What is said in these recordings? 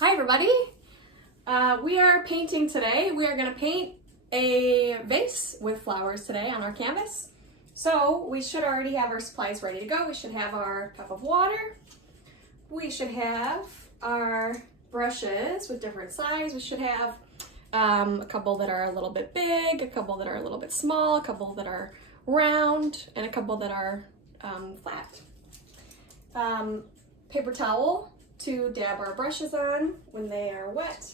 Hi everybody! We are painting today. We are going to paint a vase with flowers today on our canvas. So we should already have our supplies ready to go. We should have our cup of water. We should have our brushes with different sizes. We should have a couple that are a little bit big, a couple that are a little bit small, a couple that are round, and a couple that are flat. Paper towel to dab our brushes on when they are wet.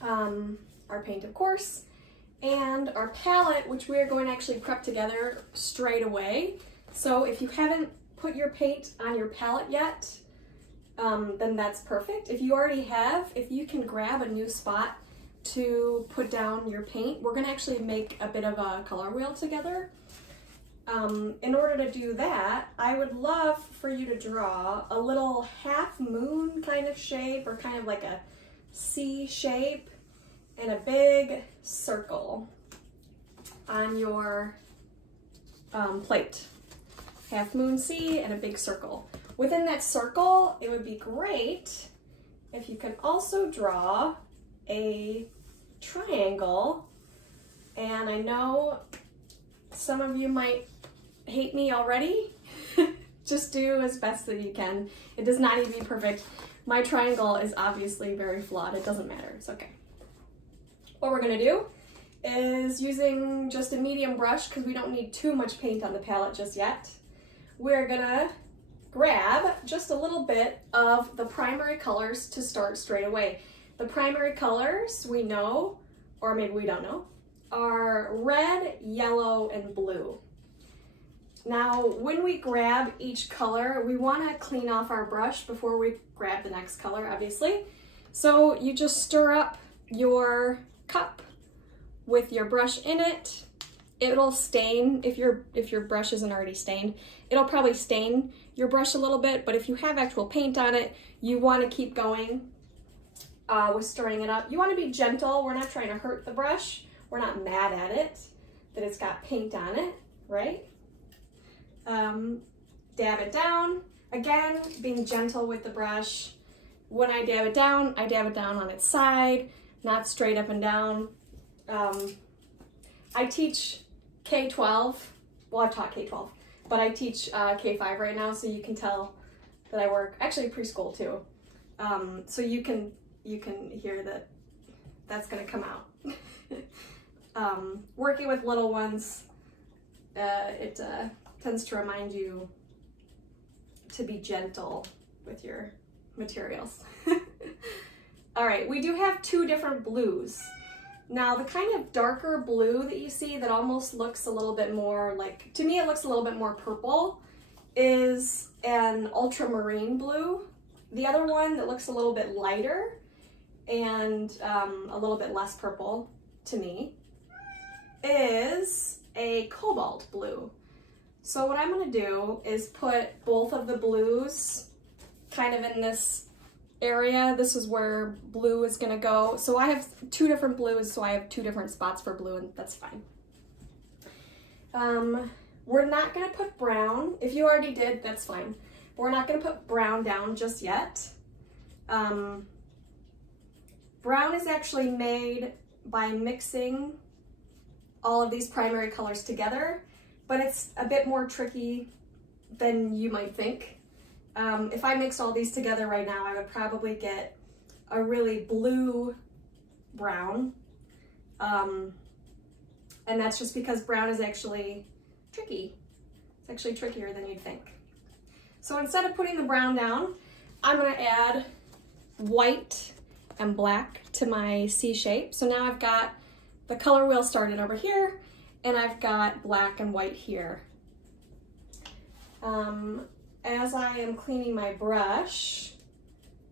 Our paint, of course, and our palette, which we are going to actually prep together straight away. So if you haven't put your paint on your palette yet, then that's perfect. If you already have, if you can grab a new spot to put down your paint, we're going to actually make a bit of a color wheel together. In order to do that, I would love for you to draw a little half moon kind of shape, or kind of like a C shape, and a big circle on your plate. Half moon C and a big circle. Within that circle, it would be great if you can also draw a triangle. And I know some of you might hate me already. Just do as best that you can. It does not need to be perfect. My triangle is obviously very flawed. It doesn't matter. It's okay. What we're going to do is, using just a medium brush, because we don't need too much paint on the palette just yet, we're going to grab just a little bit of the primary colors to start straight away. The primary colors we know, or maybe we don't know, are red, yellow, and blue. Now, when we grab each color, we want to clean off our brush before we grab the next color, obviously. So you just stir up your cup with your brush in it. It'll stain, if your brush isn't already stained, it'll probably stain your brush a little bit, but if you have actual paint on it, you want to keep going with stirring it up. You want to be gentle. We're not trying to hurt the brush. We're not mad at it that it's got paint on it, right? Dab it down. Again, being gentle with the brush. When I dab it down on its side, not straight up and down. I teach K-12. Well, I've taught K-12, but I teach K-5 right now, so you can tell that I work, actually preschool too. So you can hear that that's going to come out. Working with little ones, it tends to remind you to be gentle with your materials. All right, we do have two different blues. Now, the kind of darker blue that you see that almost looks a little bit more like, to me it looks a little bit more purple, is an ultramarine blue. The other one that looks a little bit lighter and a little bit less purple to me is a cobalt blue. So what I'm going to do is put both of the blues kind of in this area. This is where blue is going to go. So I have two different blues, so I have two different spots for blue, and that's fine. We're not going to put brown. If you already did, that's fine. But we're not going to put brown down just yet. Brown is actually made by mixing all of these primary colors together, but it's a bit more tricky than you might think. If I mix all these together right now, I would probably get a really blue brown. And that's just because brown is actually tricky. It's actually trickier than you'd think. So instead of putting the brown down, I'm going to add white and black to my C shape. So now I've got the color wheel started over here, and I've got black and white here. As I am cleaning my brush,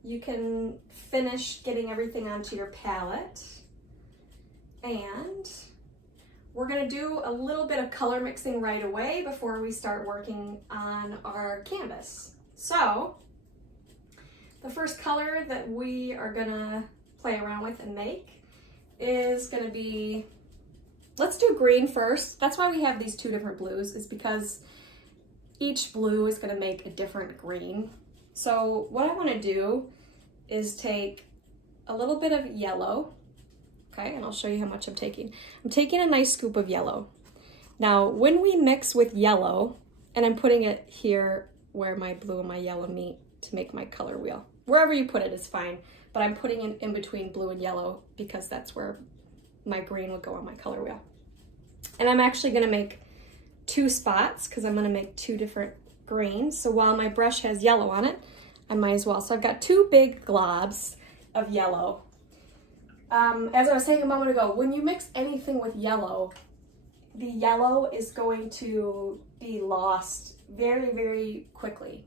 you can finish getting everything onto your palette. And we're going to do a little bit of color mixing right away before we start working on our canvas. So the first color that we are going to play around with and make is going to be, let's do green first. That's why we have these two different blues, is because each blue is going to make a different green. So what I want to do is take a little bit of yellow, okay, and I'll show you how much I'm taking. I'm taking a nice scoop of yellow. Now, when we mix with yellow, and I'm putting it here where my blue and my yellow meet to make my color wheel. Wherever you put it is fine, but I'm putting it in between blue and yellow because that's where my green would go on my color wheel. And I'm actually gonna make 2 spots because I'm gonna make 2 different greens. So while my brush has yellow on it, I might as well. So I've got 2 big globs of yellow. As I was saying a moment ago, when you mix anything with yellow, the yellow is going to be lost very, very quickly.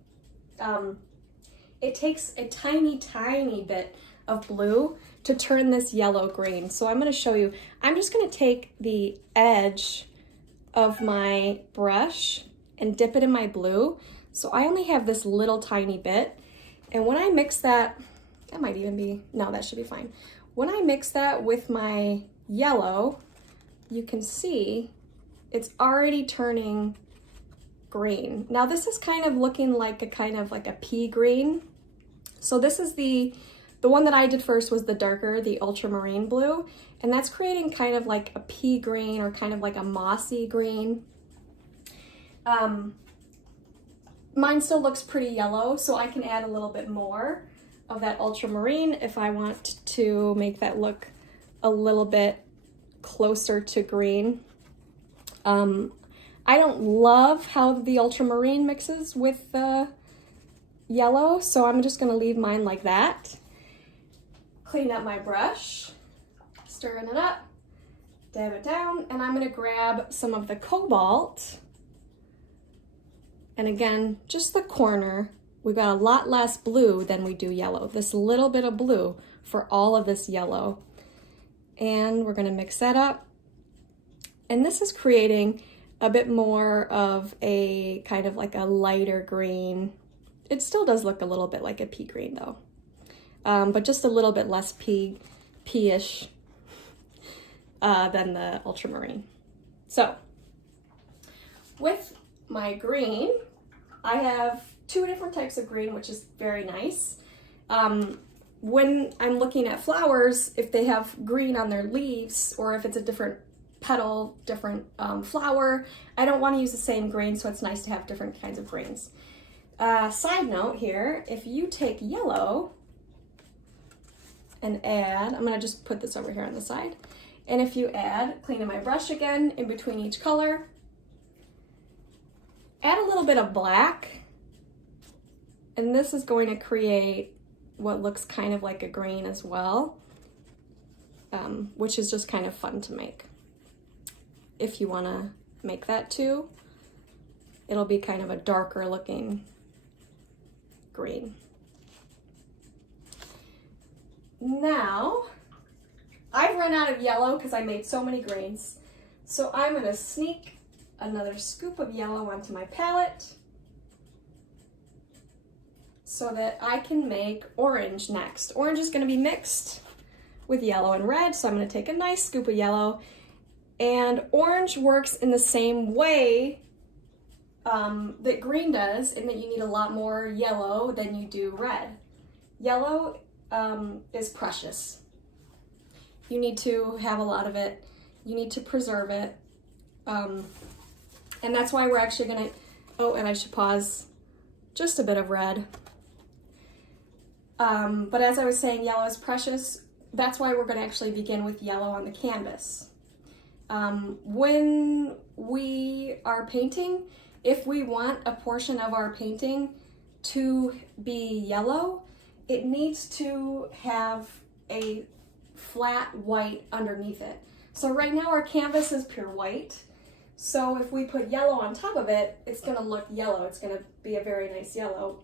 It takes a tiny, tiny bit of blue to turn this yellow green. So I'm going to show you. I'm just going to take the edge of my brush and dip it in my blue. So I only have this little tiny bit. And when I mix that, that might even be, no, that should be fine. When I mix that with my yellow, you can see it's already turning green. Now this is kind of looking like a pea green. So this is the one that I did first was the darker, the ultramarine blue, and that's creating kind of like a pea green or kind of like a mossy green. Mine still looks pretty yellow, so I can add a little bit more of that ultramarine if I want to make that look a little bit closer to green. I don't love how the ultramarine mixes with the yellow, so I'm just gonna leave mine like that. Clean up my brush, stirring it up, dab it down, and I'm gonna grab some of the cobalt. And again, just the corner. We've got a lot less blue than we do yellow. This little bit of blue for all of this yellow. And we're gonna mix that up. And this is creating a bit more of a kind of like a lighter green. It still does look a little bit like a pea green though, but just a little bit less pea-ish than the ultramarine. So with my green, I have 2 different types of green, which is very nice. When I'm looking at flowers, if they have green on their leaves or if it's a different petal, different flower, I don't want to use the same green, so it's nice to have different kinds of greens. Side note here, if you take yellow and add, I'm going to just put this over here on the side, and if you add, cleaning my brush again in between each color, add a little bit of black, and this is going to create what looks kind of like a green as well, which is just kind of fun to make. If you want to make that too, it'll be kind of a darker looking green. Now, I've run out of yellow because I made so many greens, so I'm going to sneak another scoop of yellow onto my palette so that I can make orange next. Orange is going to be mixed with yellow and red, so I'm going to take a nice scoop of yellow. And orange works in the same way that green does, in that you need a lot more yellow than you do red. Yellow is precious. You need to have a lot of it. You need to preserve it. And that's why we're actually gonna, oh, and I should pause, just a bit of red. But as I was saying, yellow is precious. That's why we're gonna actually begin with yellow on the canvas. When we are painting, if we want a portion of our painting to be yellow, it needs to have a flat white underneath it. So right now our canvas is pure white. So if we put yellow on top of it, it's gonna look yellow. It's gonna be a very nice yellow.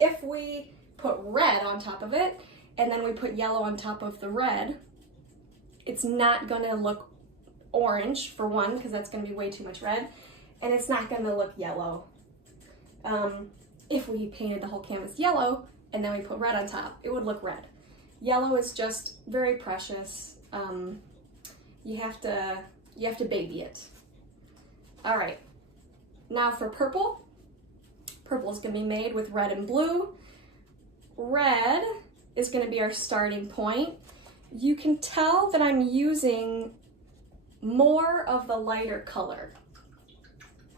If we put red on top of it, and then we put yellow on top of the red, it's not gonna look orange, for one, because that's gonna be way too much red, and it's not gonna look yellow. If we painted the whole canvas yellow, and then we put red on top, it would look red. Yellow is just very precious. You have to baby it. All right, now for purple. Purple is gonna be made with red and blue. Red is going to be our starting point. You can tell that I'm using more of the lighter color.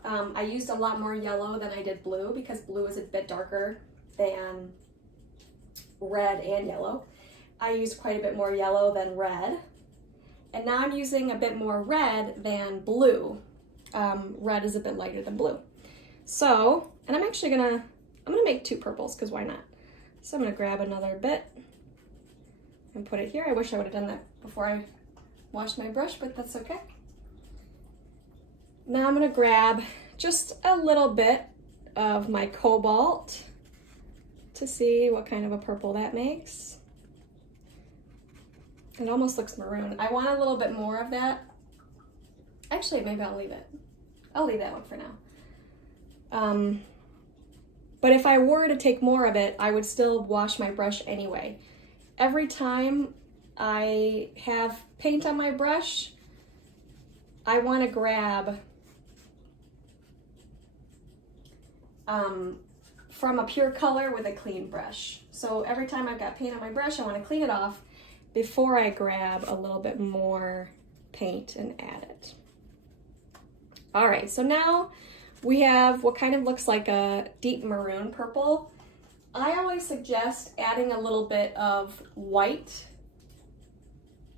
I used a lot more yellow than I did blue because blue is a bit darker than red and yellow. I used quite a bit more yellow than red. And now I'm using a bit more red than blue. Red is a bit lighter than blue. So, and I'm gonna make 2 purples because why not? So I'm gonna grab another bit and put it here. I wish I would have done that before I washed my brush, but that's okay. Now I'm gonna grab just a little bit of my cobalt to see what kind of a purple that makes. It almost looks maroon. I want a little bit more of that. Actually, maybe I'll leave it. I'll leave that one for now. But if I were to take more of it, I would still wash my brush anyway. Every time I have paint on my brush, I want to grab from a pure color with a clean brush. So every time I've got paint on my brush, I want to clean it off before I grab a little bit more paint and add it. All right, so now we have what kind of looks like a deep maroon purple. I always suggest adding a little bit of white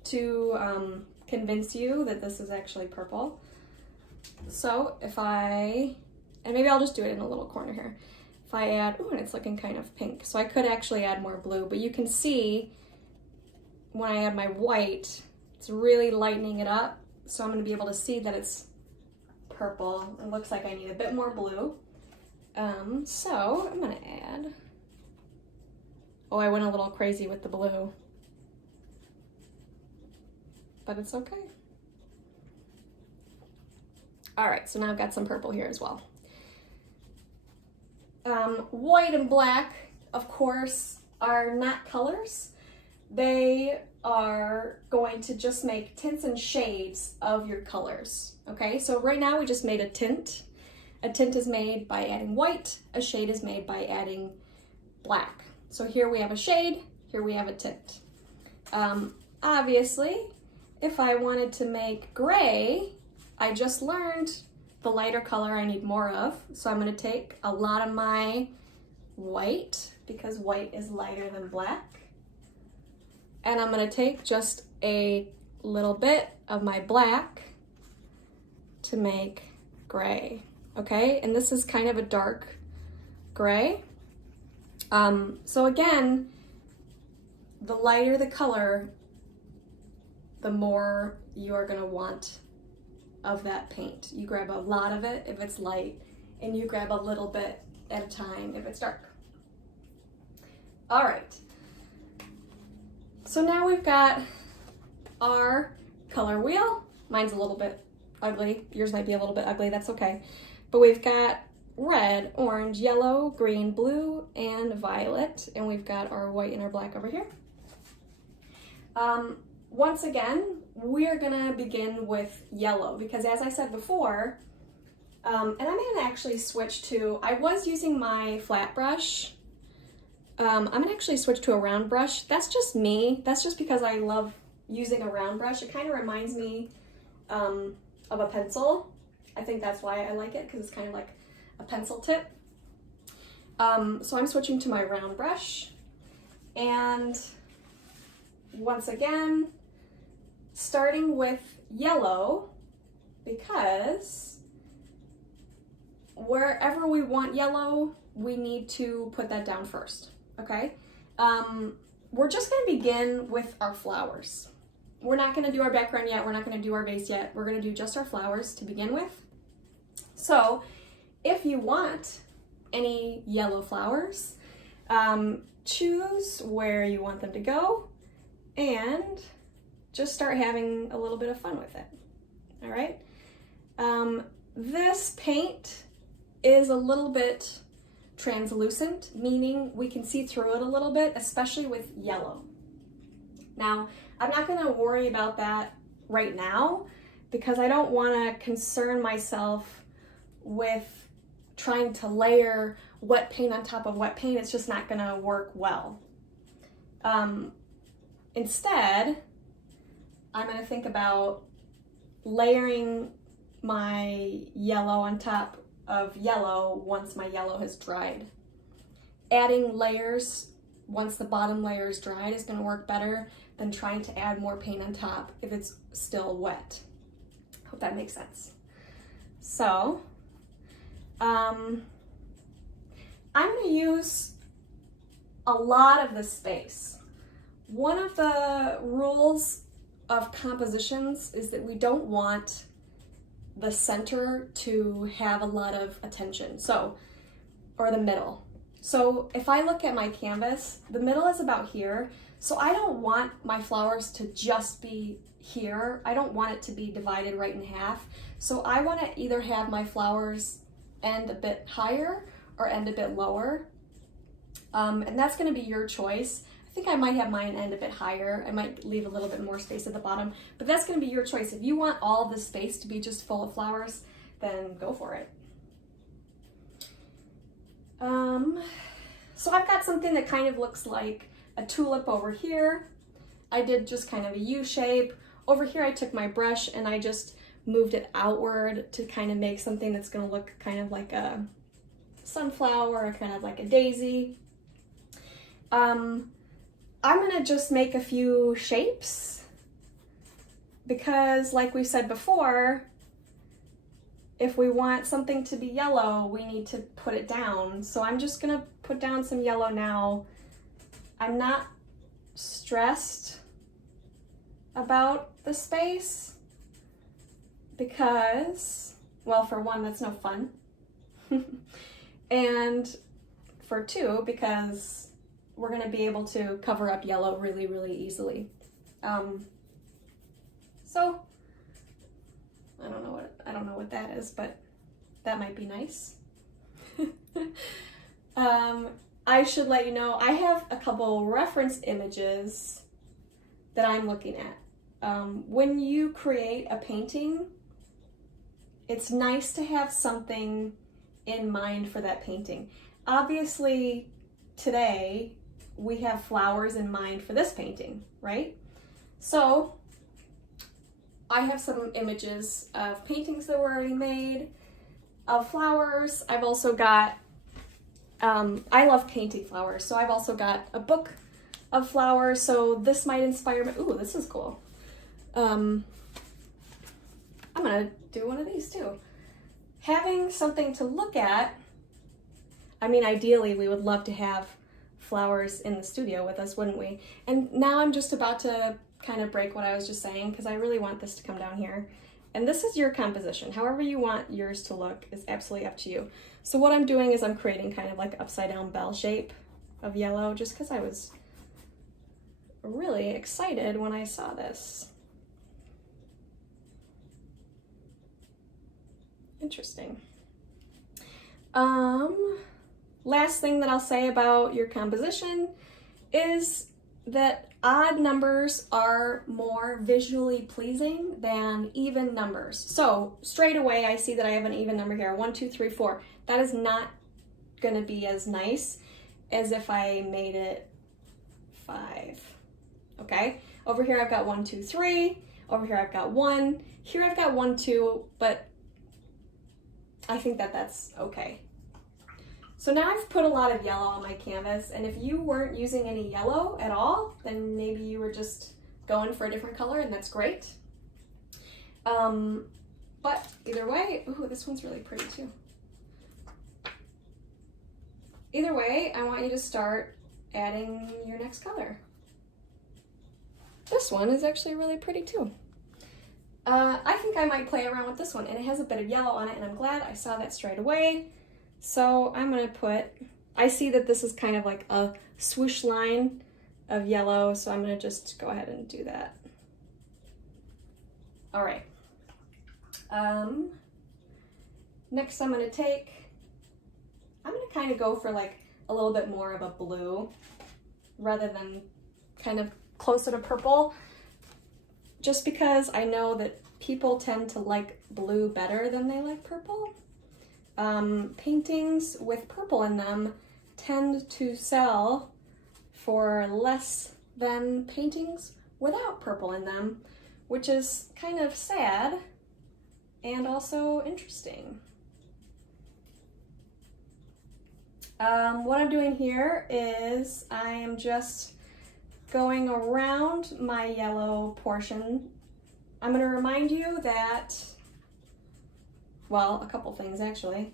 to convince you that this is actually purple. So if and maybe I'll just do it in a little corner here. If I add, and it's looking kind of pink. So I could actually add more blue, but you can see when I add my white, it's really lightening it up. So I'm gonna be able to see that it's purple. It looks like I need a bit more blue. So I'm gonna add, I went a little crazy with the blue, but it's okay. All right, so now I've got some purple here as well. White and black, of course, are not colors. They are going to just make tints and shades of your colors, okay? So right now we just made a tint. A tint is made by adding white, a shade is made by adding black. So here we have a shade, here we have a tint. Obviously, if I wanted to make gray, I just learned the lighter color I need more of. So I'm gonna take a lot of my white, because white is lighter than black. And I'm gonna take just a little bit of my black to make gray, okay? And this is kind of a dark gray. So again, the lighter the color, the more you are gonna want of that paint. You grab a lot of it if it's light, and you grab a little bit at a time if it's dark. All right. So now we've got our color wheel. Mine's a little bit ugly. Yours might be a little bit ugly, that's okay. But we've got red, orange, yellow, green, blue, and violet. And we've got our white and our black over here. Once again, we're gonna begin with yellow because as I said before, and I'm gonna actually switch to, I was using my flat brush. I'm gonna actually switch to a round brush. That's just me. That's just because I love using a round brush. It kind of reminds me of a pencil. I think that's why I like it, because it's kind of like a pencil tip. So I'm switching to my round brush. And once again, starting with yellow, because wherever we want yellow, we need to put that down first, okay? We're just gonna begin with our flowers. We're not gonna do our background yet, we're not gonna do our vase yet, we're gonna do just our flowers to begin with. So, if you want any yellow flowers, choose where you want them to go and just start having a little bit of fun with it, all right? This paint is a little bit translucent, meaning we can see through it a little bit, especially with yellow. Now, I'm not gonna worry about that right now because I don't wanna concern myself with trying to layer wet paint on top of wet paint. It's just not gonna work well. Instead, I'm going to think about layering my yellow on top of yellow once my yellow has dried. Adding layers once the bottom layer is dried is going to work better than trying to add more paint on top if it's still wet. Hope that makes sense. So, I'm going to use a lot of this space. One of the rules of compositions is that we don't want the center to have a lot of attention, or the middle. So if I look at my canvas, the middle is about here, so I don't want my flowers to just be here. I don't want it to be divided right in half. So I want to either have my flowers end a bit higher or end a bit lower. And that's going to be your choice. I think I might have mine end a bit higher. I might leave a little bit more space at the bottom, but that's going to be your choice. If you want all this space to be just full of flowers, then go for it. So I've got something that kind of looks like a tulip over here. I did just kind of a U shape. Over here I took my brush and I just moved it outward to kind of make something that's going to look kind of like a sunflower or kind of like a daisy. I'm going to just make a few shapes because, like we said before, if we want something to be yellow, we need to put it down. So I'm just going to put down some yellow now. I'm not stressed about the space because, well, for one, that's no fun. And for two, because we're going to be able to cover up yellow really, really easily. So I don't know what that is, but that might be nice. I should let you know, I have a couple reference images that I'm looking at. When you create a painting, it's nice to have something in mind for that painting. Obviously, today, we have flowers in mind for this painting, right? So I have some images of paintings that were already made, of flowers. I've also got, I love painting flowers, so I've also got a book of flowers, so this might inspire me. Ooh, this is cool. I'm gonna do one of these too. Having something to look at, I mean, ideally we would love to have flowers in the studio with us, wouldn't we? And now I'm just about to kind of break what I was just saying because I really want this to come down here. And this is your composition. However you want yours to look is absolutely up to you. So what I'm doing is I'm creating kind of like an upside down bell shape of yellow just because I was really excited when I saw this. Interesting. Last thing that I'll say about your composition is that odd numbers are more visually pleasing than even numbers. So straight away I see that I have an even number here, 1, 2, 3, 4. That is not going to be as nice as if I made it 5. Okay? Over here I've got 1, 2, 3. Over here I've got 1. Here I've got 1, 2, but I think that that's okay. So now I've put a lot of yellow on my canvas, and if you weren't using any yellow at all, then maybe you were just going for a different color, and that's great. But either way, ooh, this one's really pretty too. Either way, I want you to start adding your next color. This one is actually really pretty too. I think I might play around with this one, and it has a bit of yellow on it, and I'm glad I saw that straight away. So I'm going to put, I see that this is kind of like a swoosh line of yellow, so I'm going to just go ahead and do that. All right. Next I'm going to kind of go for like a little bit more of a blue rather than kind of closer to purple, just because I know that people tend to like blue better than they like purple. Paintings with purple in them tend to sell for less than paintings without purple in them, which is kind of sad and also interesting. What I'm doing here is I am just going around my yellow portion. I'm going to remind you that, well, a couple things actually.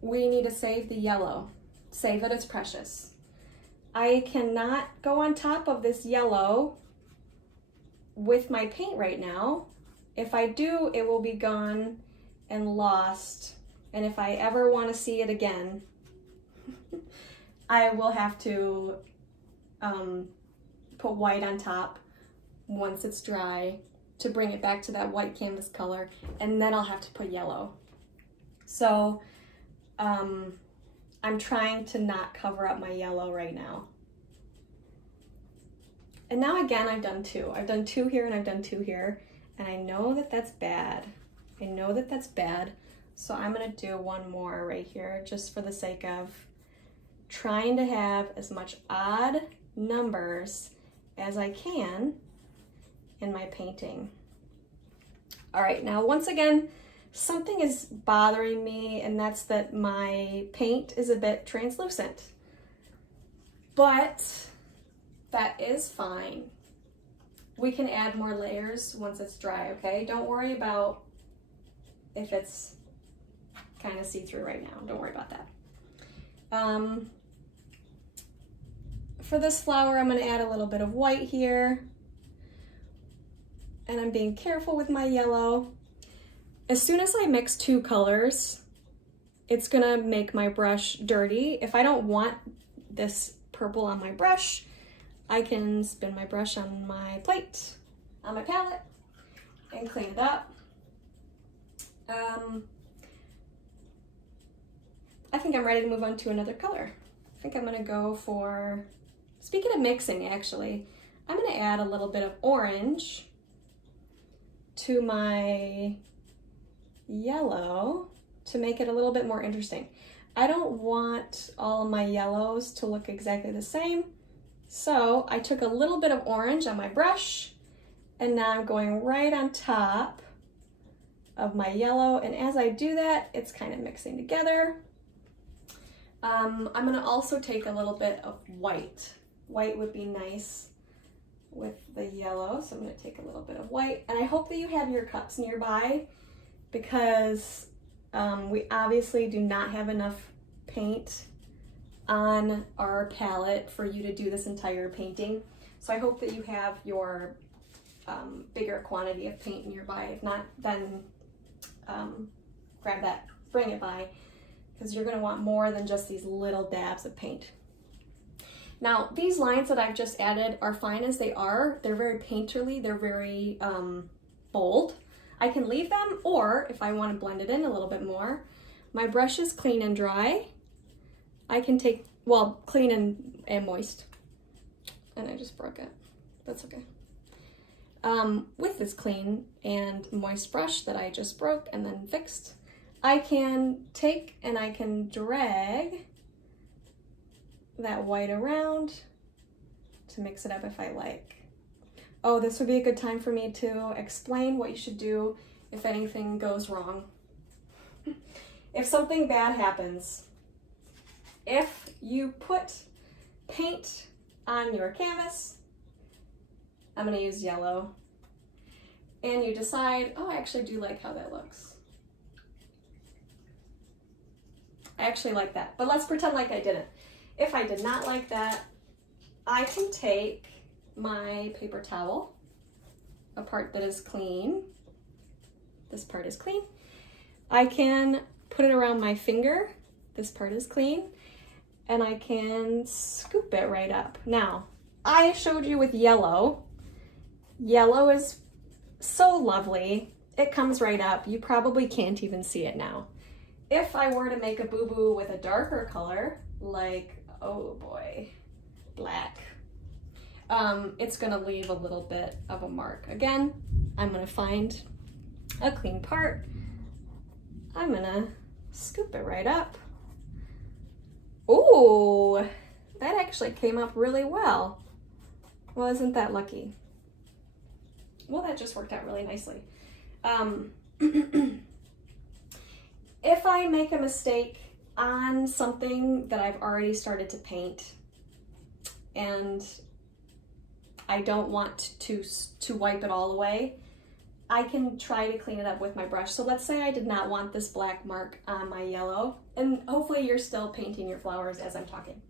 We need to save the yellow. Save it, it's precious. I cannot go on top of this yellow with my paint right now. If I do, it will be gone and lost. And if I ever want to see it again, I will have to put white on top once it's dry to bring it back to that white canvas color, and then I'll have to put yellow. So I'm trying to not cover up my yellow right now. And now again, I've done two. I've done two here and I've done two here, and I know that that's bad. I know that that's bad. So I'm gonna do one more right here just for the sake of trying to have as much odd numbers as I can in my painting. All right, now once again, something is bothering me, and that's that my paint is a bit translucent. But that is fine. We can add more layers once it's dry, okay? Don't worry about if it's kind of see-through right now. Don't worry about that. For this flower, I'm going to add a little bit of white here. And I'm being careful with my yellow. As soon as I mix two colors, it's going to make my brush dirty. If I don't want this purple on my brush, I can spin my brush on my plate, on my palette, and clean it up. I think I'm ready to move on to another color. I think I'm gonna go for, speaking of mixing actually, I'm gonna add a little bit of orange to my yellow to make it a little bit more interesting. I don't want all of my yellows to look exactly the same, so I took a little bit of orange on my brush, and now I'm going right on top of my yellow, and as I do that, it's kind of mixing together. I'm gonna also take a little bit of white. White would be nice with the yellow, so I'm gonna take a little bit of white, and I hope that you have your cups nearby, because we obviously do not have enough paint on our palette for you to do this entire painting. So I hope that you have your bigger quantity of paint nearby. If not, then grab that, bring it by, because you're going to want more than just these little dabs of paint. Now, these lines that I've just added are fine as they are. They're very painterly, they're very bold. I can leave them, or if I want to blend it in a little bit more, my brush is clean and dry. I can take, well, clean and moist. And I just broke it. That's okay. With this clean and moist brush that I just broke and then fixed, I can take and I can drag that white around to mix it up if I like. Oh, this would be a good time for me to explain what you should do if anything goes wrong. If something bad happens, if you put paint on your canvas, I'm going to use yellow, and you decide, oh, I actually do like how that looks. I actually like that, but let's pretend like I didn't. If I did not like that, I can take my paper towel, a part that is clean. This part is clean. I can put it around my finger. This part is clean. And I can scoop it right up. Now, I showed you with yellow. Yellow is so lovely. It comes right up. You probably can't even see it now. If I were to make a boo-boo with a darker color, like, oh boy, black, it's gonna leave a little bit of a mark. Again, I'm gonna find a clean part. I'm gonna scoop it right up. Ooh, actually came up really well. Well, isn't that lucky? Well, that just worked out really nicely. If I make a mistake on something that I've already started to paint and I don't want to wipe it all away, I can try to clean it up with my brush. So let's say I did not want this black mark on my yellow, and hopefully you're still painting your flowers as I'm talking.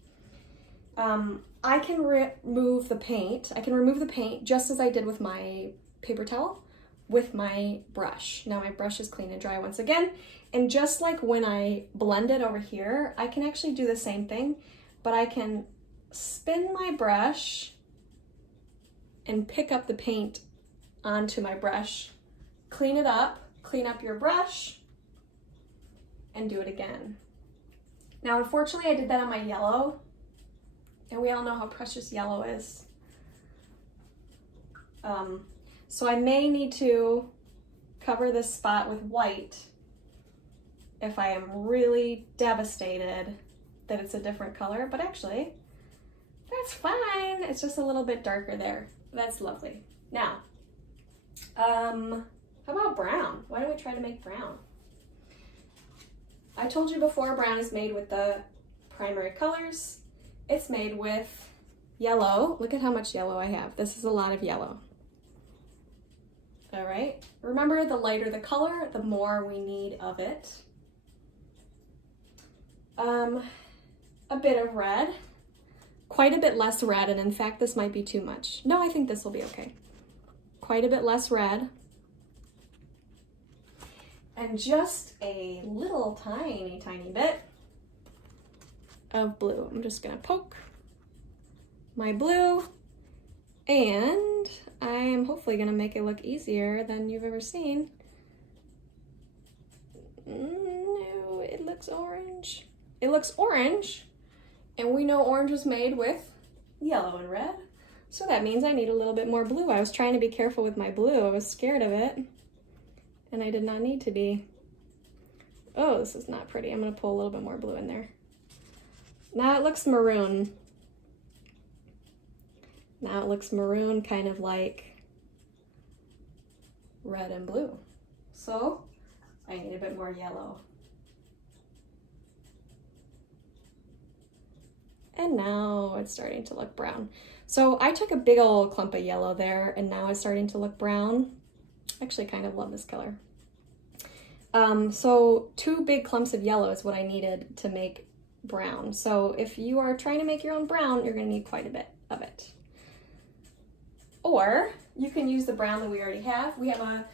I can remove the paint. I can remove the paint just as I did with my paper towel with my brush. Now my brush is clean and dry once again. And just like when I blended over here, I can actually do the same thing, but I can spin my brush and pick up the paint onto my brush, clean it up, clean up your brush, and do it again. Now, unfortunately, I did that on my yellow, and we all know how precious yellow is. So I may need to cover this spot with white if I am really devastated that it's a different color, but actually, that's fine. It's just a little bit darker there. That's lovely. Now, how about brown? Why don't we try to make brown? I told you before, brown is made with the primary colors. It's made with yellow. Look at how much yellow I have. This is a lot of yellow. All right. Remember, the lighter the color, the more we need of it. A bit of red. Quite a bit less red, and in fact, this might be too much. No, I think this will be okay. Quite a bit less red. And just a little tiny, tiny bit of blue. I'm just gonna poke my blue, and I am hopefully gonna make it look easier than you've ever seen. No, it looks orange. It looks orange, and we know orange is made with yellow and red. So that means I need a little bit more blue. I was trying to be careful with my blue. I was scared of it, and I did not need to be. Oh, this is not pretty. I'm gonna pull a little bit more blue in there. Now it looks maroon. Now it looks maroon, kind of like red and blue. So I need a bit more yellow. And now it's starting to look brown. So I took a big old clump of yellow there, and now it's starting to look brown. I actually kind of love this color. So 2 big clumps of yellow is what I needed to make brown. So if you are trying to make your own brown, you're gonna need quite a bit of it. Or you can use the brown that we already have. We have a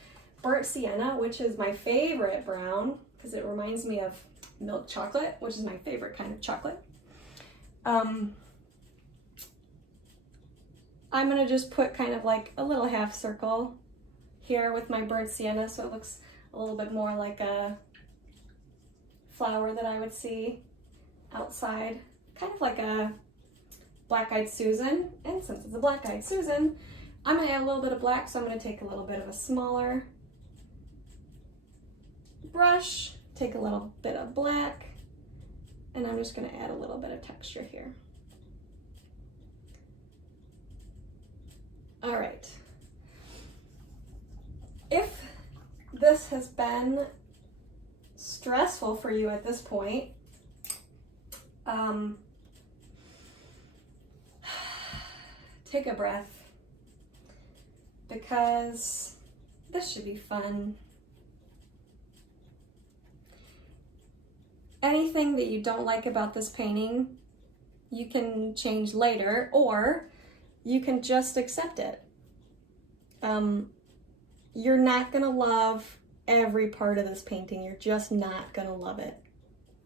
burnt sienna, which is my favorite brown because it reminds me of milk chocolate, which is my favorite kind of chocolate. I'm gonna just put kind of like a little half circle here with my burnt sienna so it looks a little bit more like a flower that I would see outside, kind of like a black-eyed Susan. And since it's a black-eyed Susan, I'm gonna add a little bit of black, so I'm gonna take a little bit of a smaller brush, take a little bit of black, and I'm just gonna add a little bit of texture here. All right. If this has been stressful for you at this point, take a breath, because this should be fun. Anything that you don't like about this painting, you can change later, or you can just accept it. You're not gonna love every part of this painting. You're just not gonna love it.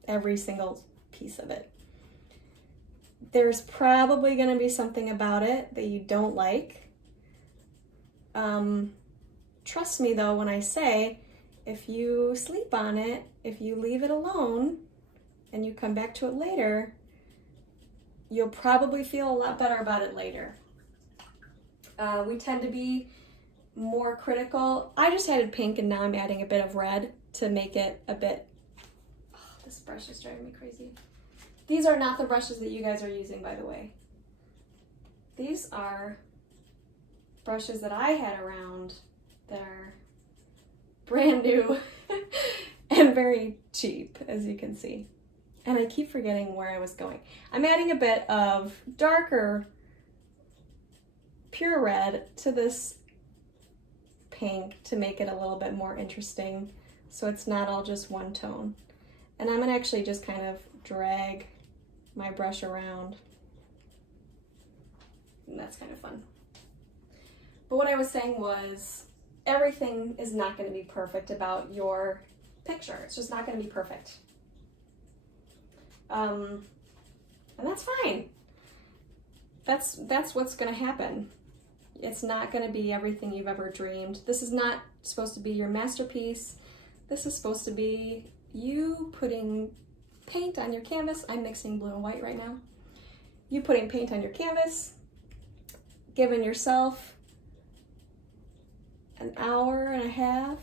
Every single piece of it. There's probably gonna be something about it that you don't like. Trust me though when I say, if you sleep on it, if you leave it alone and you come back to it later, you'll probably feel a lot better about it later. We tend to be more critical. I just added pink and now I'm adding a bit of red to make it a bit, oh, this brush is driving me crazy. These are not the brushes that you guys are using, by the way. These are brushes that I had around that are brand new and very cheap, as you can see. And I keep forgetting where I was going. I'm adding a bit of darker pure red to this pink to make it a little bit more interesting, so it's not all just one tone. And I'm gonna actually just kind of drag my brush around, and that's kind of fun. But what I was saying was, everything is not going to be perfect about your picture. It's just not going to be perfect. And that's fine. That's what's going to happen. It's not going to be everything you've ever dreamed. This is not supposed to be your masterpiece. This is supposed to be you putting paint on your canvas. I'm mixing blue and white right now. You putting paint on your canvas, giving yourself an hour and a half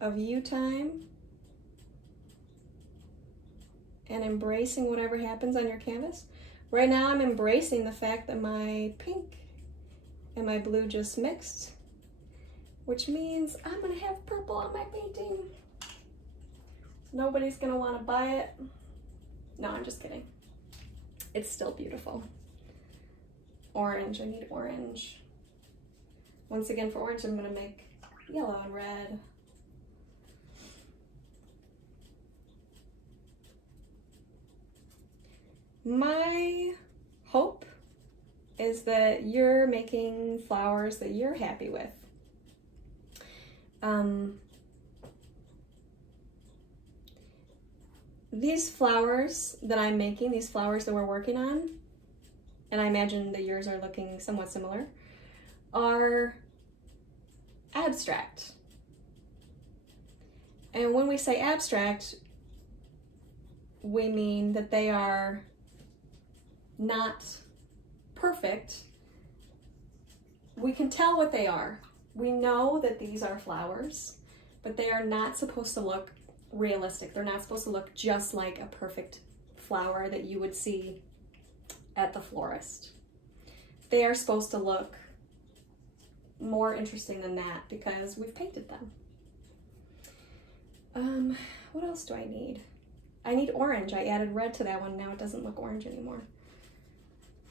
of you time, and embracing whatever happens on your canvas. Right now I'm embracing the fact that my pink and my blue just mixed, which means I'm gonna have purple on my painting. Nobody's gonna wanna buy it. No, I'm just kidding. It's still beautiful. Orange, I need orange. Once again, for orange, I'm gonna make yellow and red. My hope is that you're making flowers that you're happy with. These flowers that I'm making, these flowers that we're working on, and I imagine that yours are looking somewhat similar, are abstract. And when we say abstract, we mean that they are not perfect. We can tell what they are. We know that these are flowers, but they are not supposed to look realistic. They're not supposed to look just like a perfect flower that you would see at the florist. They are supposed to look more interesting than that because we've painted them. What else do I need? I need orange. I added red to that one. Now it doesn't look orange anymore.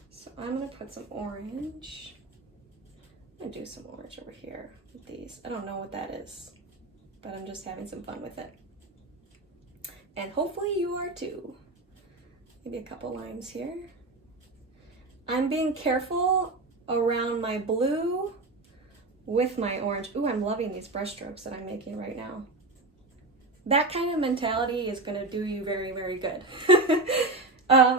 So I'm gonna put some orange. I'm gonna do some orange over here with these. I don't know what that is, but I'm just having some fun with it. And hopefully you are too. Maybe a couple lines here. I'm being careful around my blue with my orange. Ooh, I'm loving these brush strokes that I'm making right now. That kind of mentality is gonna do you very, very good.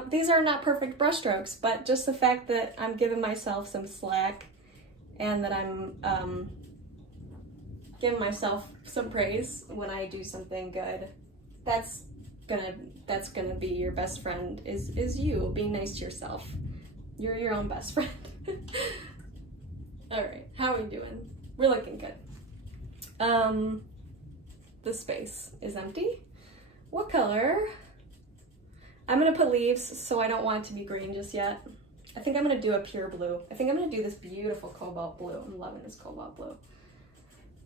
These are not perfect brush strokes, but just the fact that I'm giving myself some slack and that I'm giving myself some praise when I do something good, that's gonna be your best friend, is you being nice to yourself. You're your own best friend. All right, how are we doing? We're looking good. The space is empty. What color? I'm gonna put leaves, so I don't want it to be green just yet. I think I'm gonna do a pure blue. I think I'm gonna do this beautiful cobalt blue. I'm loving this cobalt blue.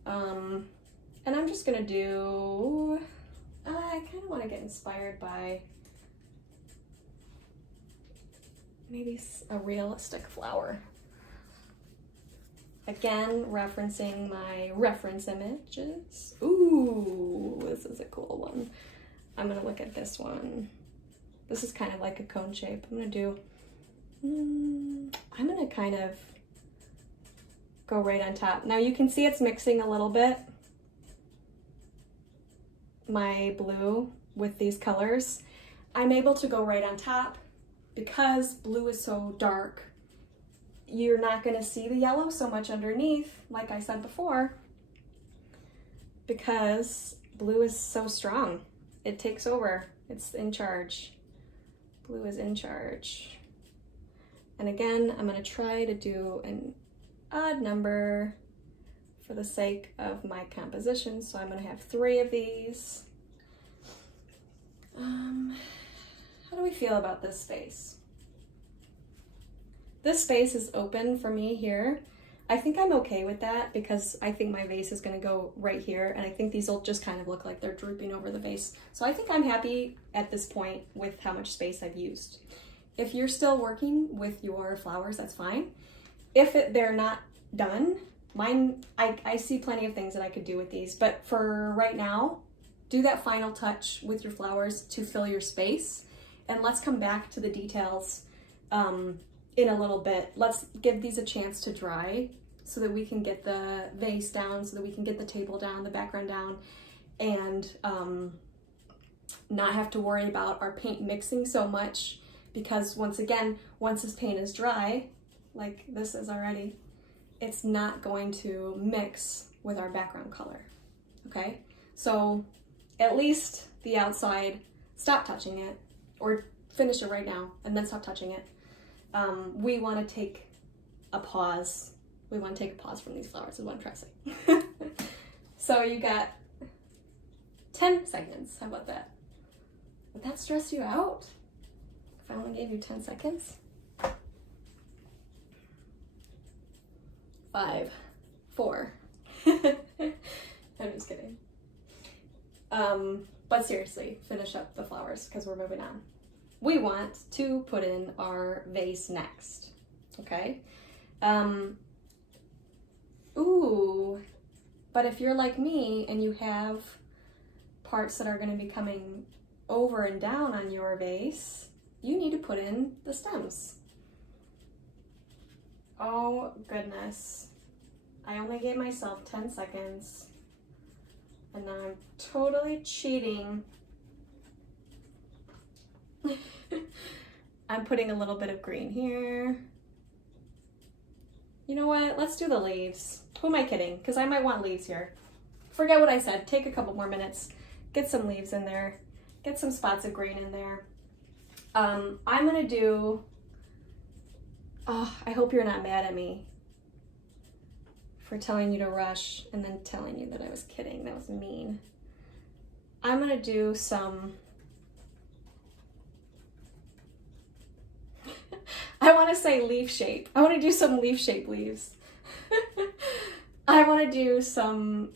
And I'm just gonna do, I kind of want to get inspired by maybe a realistic flower. Again, referencing my reference images. Ooh, this is a cool one. I'm gonna look at this one. This is kind of like a cone shape. I'm gonna do, I'm gonna kind of go right on top. Now you can see it's mixing a little bit, my blue with these colors. I'm able to go right on top because blue is so dark. You're not gonna see the yellow so much underneath, like I said before, because blue is so strong. It takes over, it's in charge. Blue is in charge. And again, I'm gonna try to do an odd number for the sake of my composition. So I'm gonna have 3 of these. How do we feel about this space? This space is open for me here. I think I'm okay with that because I think my vase is going to go right here, and I think these will just kind of look like they're drooping over the vase. So I think I'm happy at this point with how much space I've used. If you're still working with your flowers, that's fine. If they're not done, I see plenty of things that I could do with these, but for right now, do that final touch with your flowers to fill your space, and let's come back to the details in a little bit. Let's give these a chance to dry so that we can get the vase down, so that we can get the table down, the background down, and not have to worry about our paint mixing so much, because once again, once this paint is dry, like this is already, it's not going to mix with our background color, okay? So at least the outside, stop touching it, or finish it right now and then stop touching it. We want to take a pause. We want to take a pause from these flowers is what I'm trying to say. So you got 10 seconds. How about that? Would that stress you out if I only gave you 10 seconds? 5, 4. I'm just kidding. But seriously, finish up the flowers because we're moving on. We want to put in our vase next, okay? Ooh, but if you're like me and you have parts that are going to be coming over and down on your vase, you need to put in the stems. Oh goodness, I only gave myself 10 seconds and now I'm totally cheating. I'm putting a little bit of green here. You know what? Let's do the leaves. Who am I kidding? Because I might want leaves here. Forget what I said. Take a couple more minutes. Get some leaves in there. Get some spots of green in there. I'm going to do... Oh, I hope you're not mad at me for telling you to rush and then telling you that I was kidding. That was mean. I'm going to do some... I want to say leaf shape. I want to do some leaf shape leaves. I want to do some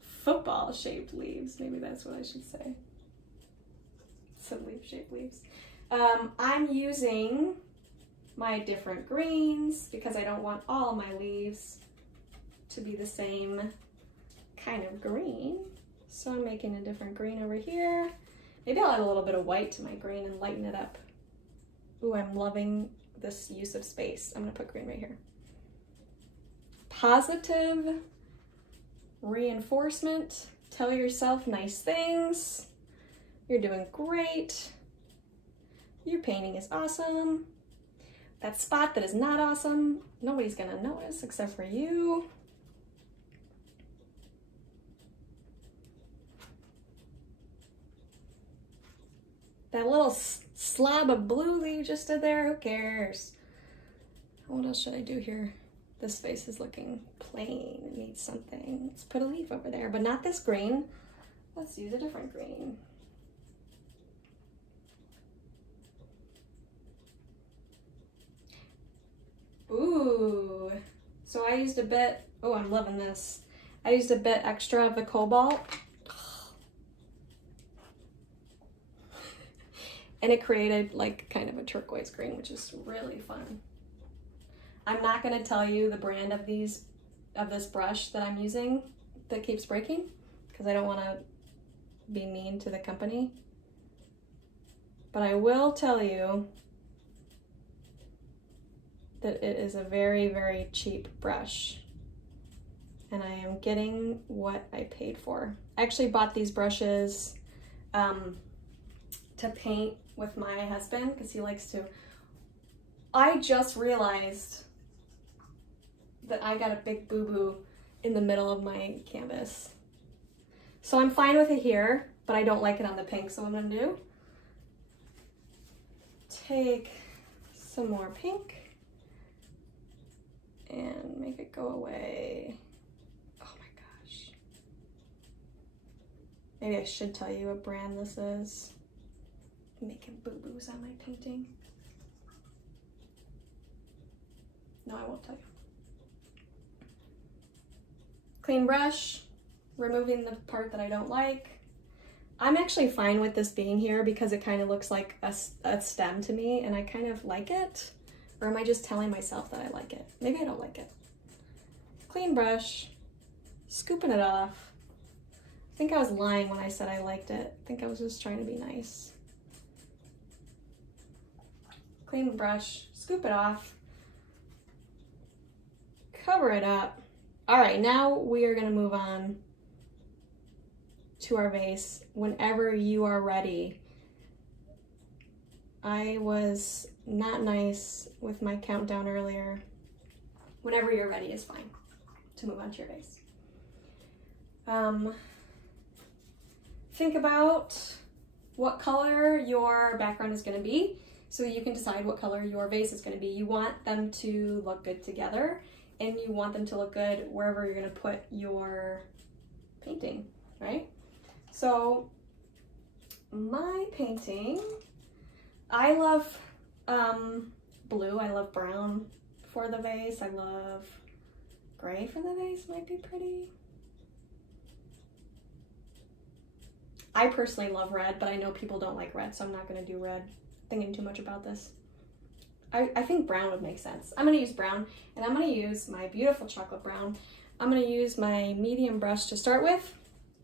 football shaped leaves. Maybe that's what I should say. Some leaf shaped leaves. I'm using my different greens because I don't want all my leaves to be the same kind of green. So I'm making a different green over here. Maybe I'll add a little bit of white to my green and lighten it up. Ooh, I'm loving this use of space. I'm gonna put green right here. Positive reinforcement. Tell yourself nice things. You're doing great. Your painting is awesome. That spot that is not awesome, nobody's gonna notice except for you. That little slab of blue that you just did there, who cares? What else should I do here? This face is looking plain. It needs something. Let's put a leaf over there, but not this green. Let's use a different green. Ooh, so I used a bit, oh, I'm loving this. I used a bit extra of the cobalt. And it created like kind of a turquoise green, which is really fun. I'm not gonna tell you the brand of this brush that I'm using that keeps breaking because I don't wanna be mean to the company. But I will tell you that it is a very, very cheap brush. And I am getting what I paid for. I actually bought these brushes to paint with my husband because he likes to. I just realized that I got a big boo-boo in the middle of my canvas. So I'm fine with it here, but I don't like it on the pink. So what I'm gonna do, take some more pink and make it go away. Oh my gosh. Maybe I should tell you what brand this is. making boo-boos on my painting. No, I won't tell you. Clean brush, removing the part that I don't like. I'm actually fine with this being here because it kind of looks like a stem to me, and I kind of like it. Or am I just telling myself that I like it? Maybe I don't like it. Clean brush, scooping it off. I think I was lying when I said I liked it. I think I was just trying to be nice. Clean brush, scoop it off, cover it up. All right, now we are gonna move on to our vase whenever you are ready. I was not nice with my countdown earlier. Whenever you're ready is fine to move on to your vase. Think about what color your background is going to be so you can decide what color your vase is going to be. You want them to look good together, and you want them to look good wherever you're going to put your painting, right? So my painting, I love blue, I love brown for the vase, I love gray for the vase, might be pretty. I personally love red, but I know people don't like red, so I'm not gonna do red. Thinking too much about this. I think brown would make sense. I'm gonna use brown, and I'm gonna use my beautiful chocolate brown. I'm gonna use my medium brush to start with,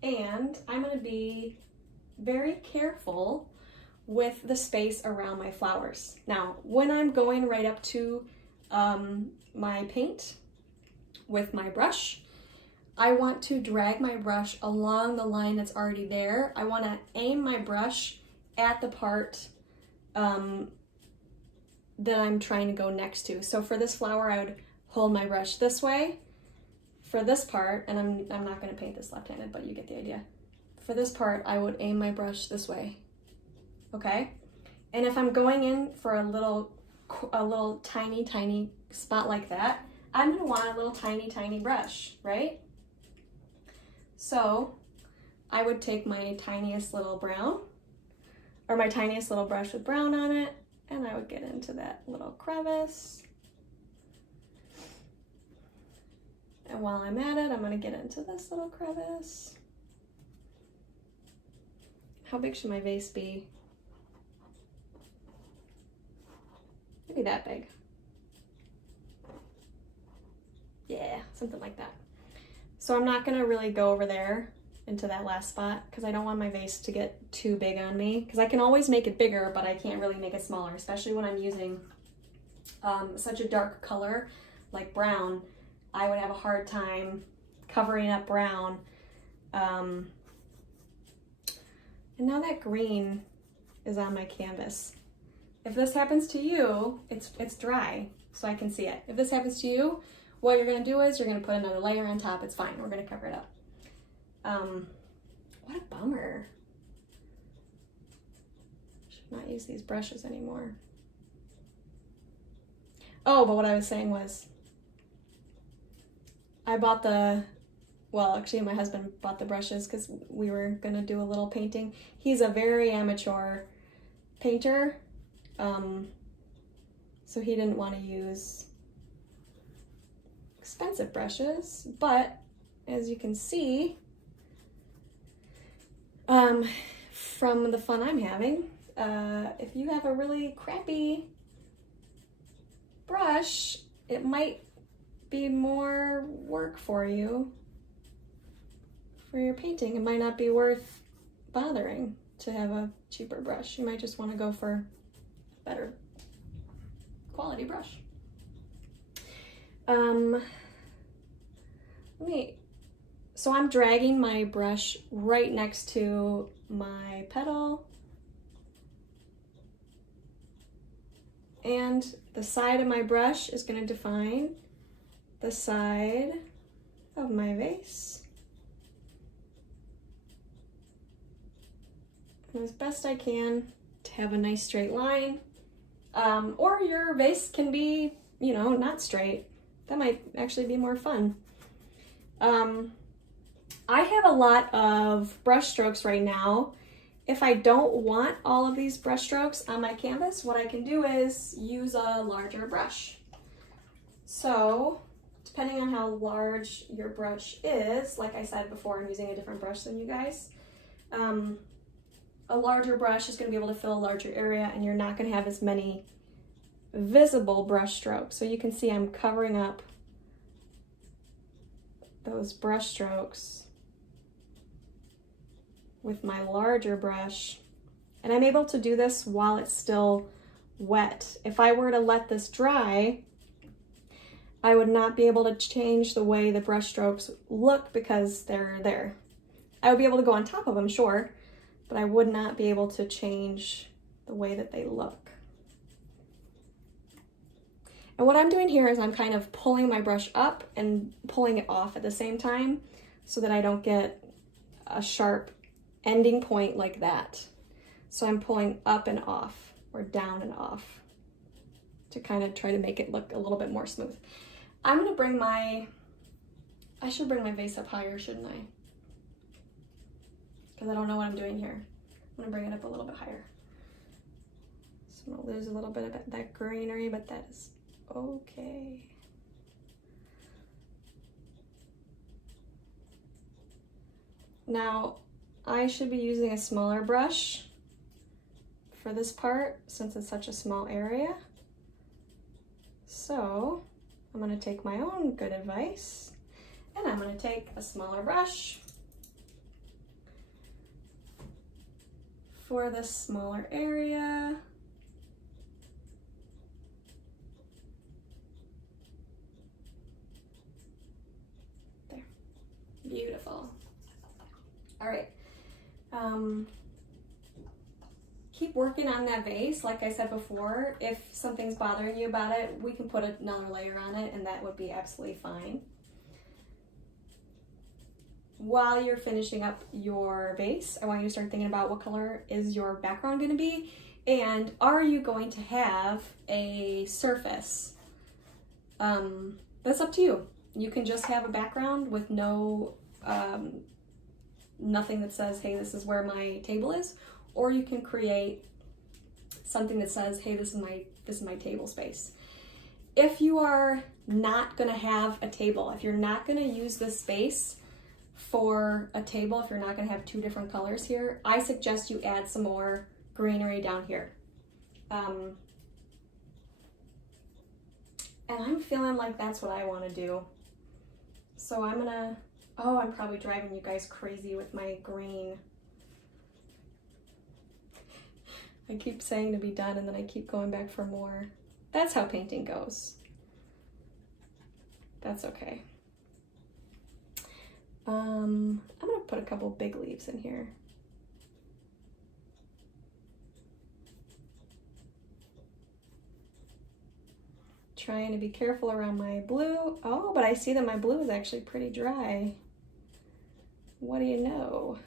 and I'm gonna be very careful with the space around my flowers. Now, when I'm going right up to my paint with my brush, I want to drag my brush along the line that's already there. I want to aim my brush at the part that I'm trying to go next to. So for this flower, I would hold my brush this way. For this part, and I'm not going to paint this left-handed, but you get the idea. For this part, I would aim my brush this way. Okay? And if I'm going in for a little tiny spot like that, I'm going to want a little tiny brush, right? So I would take my tiniest little brown, or my tiniest little brush with brown on it, and I would get into that little crevice. And while I'm at it, I'm going to get into this little crevice. How big should my vase be? Maybe that big. Yeah, something like that. So I'm not gonna really go over there into that last spot because I don't want my vase to get too big on me, because I can always make it bigger, but I can't really make it smaller, especially when I'm using such a dark color like brown. I would have a hard time covering up brown. And now that green is on my canvas. If this happens to you, it's dry, so I can see it. If this happens to you, what you're gonna do is you're gonna put another layer on top. It's fine, we're gonna cover it up. What a bummer. Should not use these brushes anymore. Oh, but what I was saying was, actually my husband bought the brushes because we were gonna do a little painting. He's a very amateur painter, so he didn't want to use expensive brushes, but as you can see from the fun I'm having, if you have a really crappy brush, it might be more work for you for your painting. It might not be worth bothering to have a cheaper brush. You might just want to go for a better quality brush. So I'm dragging my brush right next to my petal, and the side of my brush is going to define the side of my vase. And as best I can to have a nice straight line, or your vase can be, not straight. That might actually be more fun. I have a lot of brush strokes right now If I don't want all of these brush strokes on my canvas, what I can do is use a larger brush. So, depending on how large your brush is, like I said before, I'm using a different brush than you guys. A larger brush is going to be able to fill a larger area, and you're not going to have as many visible brush strokes. So you can see I'm covering up those brush strokes with my larger brush, and I'm able to do this while it's still wet. If I were to let this dry, I would not be able to change the way the brush strokes look because they're there. I would be able to go on top of them, sure, but I would not be able to change the way that they look. And what I'm doing here is I'm kind of pulling my brush up and pulling it off at the same time so that I don't get a sharp ending point like that. So I'm pulling up and off or down and off to kind of try to make it look a little bit more smooth. I'm gonna bring I should bring my vase up higher, shouldn't I? Because I don't know what I'm doing here. I'm gonna bring it up a little bit higher. So I'm gonna lose a little bit of that greenery, but that is okay. Now, I should be using a smaller brush for this part since it's such a small area. So I'm going to take my own good advice and I'm going to take a smaller brush for this smaller area. There. Beautiful. All right. Keep working on that vase. Like I said before, if something's bothering you about it, we can put another layer on it and that would be absolutely fine. While you're finishing up your vase, I want you to start thinking about what color is your background going to be, and are you going to have a surface? That's up to you. You can just have a background with no nothing that says, hey, this is where my table is, or you can create something that says, hey, this is my table space. If you are not going to have a table, if you're not going to use this space for a table, if you're not going to have two different colors here, I suggest you add some more greenery down here. And I'm feeling like that's what I want to do. So I'm gonna, oh, I'm probably driving you guys crazy with my green. I keep saying to be done and then I keep going back for more. That's how painting goes. That's okay. I'm gonna put a couple big leaves in here. Trying to be careful around my blue. Oh, but I see that my blue is actually pretty dry. What do you know?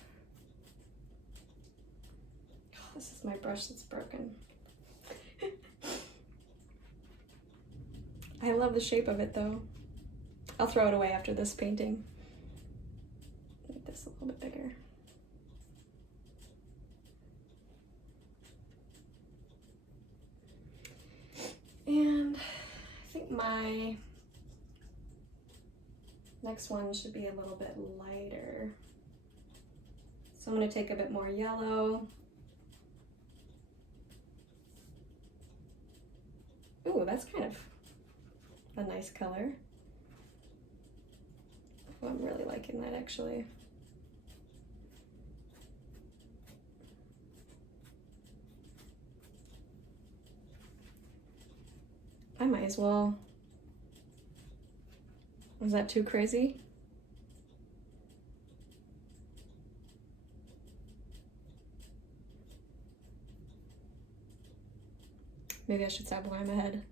Oh, this is my brush that's broken. I love the shape of it though. I'll throw it away after this painting. Make this a little bit bigger. And I think my next one should be a little bit lighter. So I'm going to take a bit more yellow. Ooh, that's kind of a nice color. Oh, I'm really liking that actually. I might as well. Was that too crazy? Maybe I should stop blowing my head.